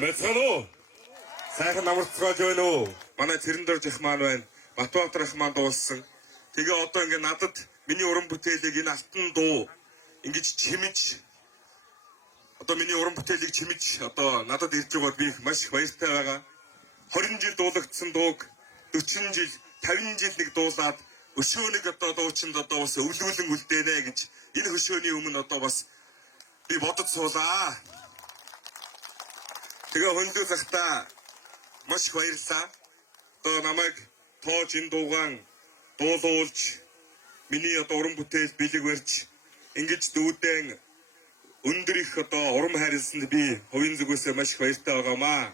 Байцгаана уу? Сайхан намарцгааж байна уу? Манай Цэрэндор жих маань байна. Батбаатар ах маань дууссан. Тэгээ одоо ингээ надад миний уран бүтээлийг энэ алтан дуу ингэж чимэж одоо миний уран бүтээлийг чимэж одоо надад ирж байгаад би маш их баяртай байгаа. 20 жил дуулагдсан дууг 40 жил, 50 жил нэг дуулаад өшөөнийг одоо дуучинд одоо бас өвлүүлэн үлдээнэ гэж энэ хөшөөний өмнө одоо бас би бодож суулаа. Тэгээ хөндлөө захта маш их баярлалаа. Одоо намайг тоож энэ дуугаан дуулуулж миний одоо уран бүтээл бэлэг барьж ингэж дүүдэн өндөр их одоо урам хайрлсанд би хувийн зүгээс маш их баяртай байгаамаа.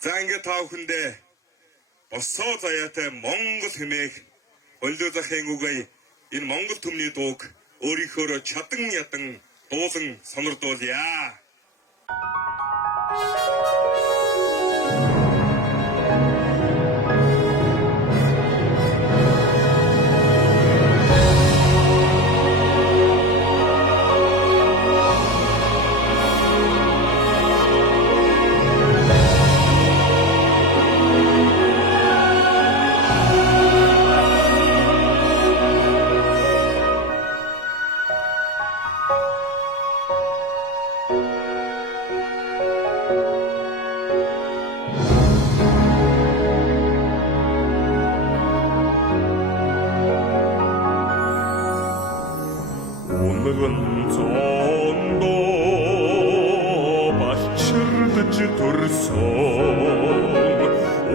За ингээд та бүхэндээ осоо заяатай Монгол хэмээх хөндлөө захын үгүй энэ Монгол төмний дууг өөрийнхөө чадан ядан дуулан сонирдуулъя. zonda başçırdıç dursun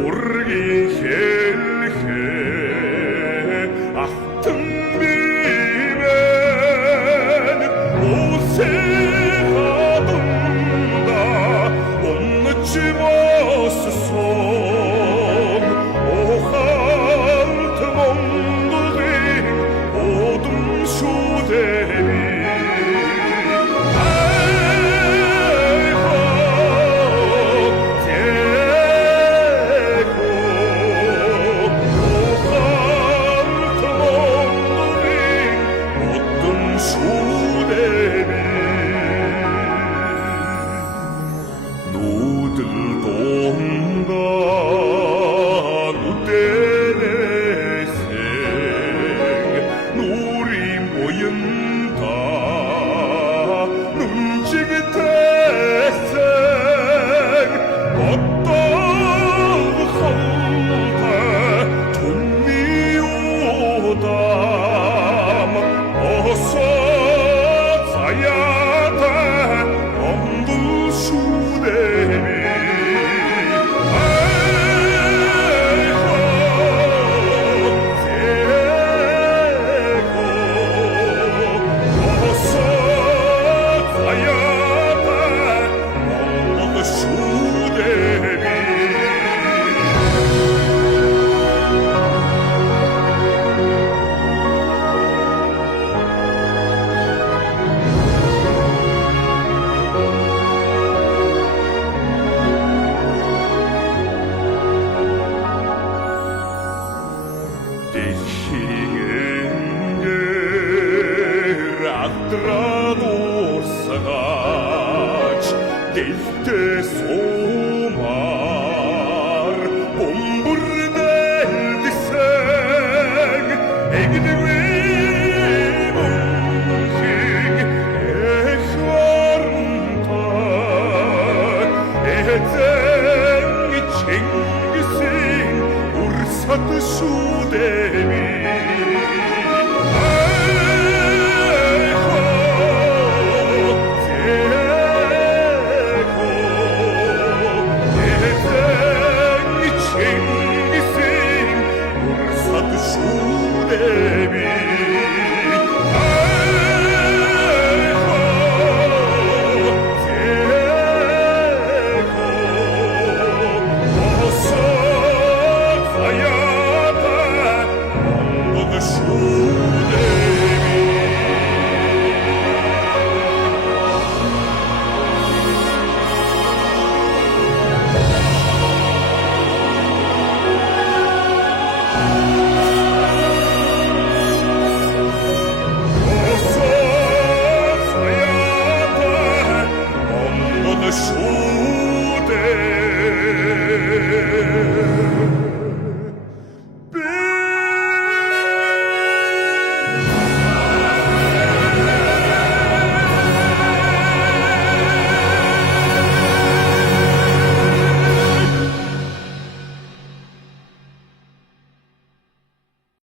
urgi helhe ahtım bimen o sevadında onu çıması son o haltım onduğun odum şu devi. Радурсагач дилте сумар бомбурдэлдсэн эгдвэн мөнхийг эхварнтар эцэн чингисийн урсат шүдэви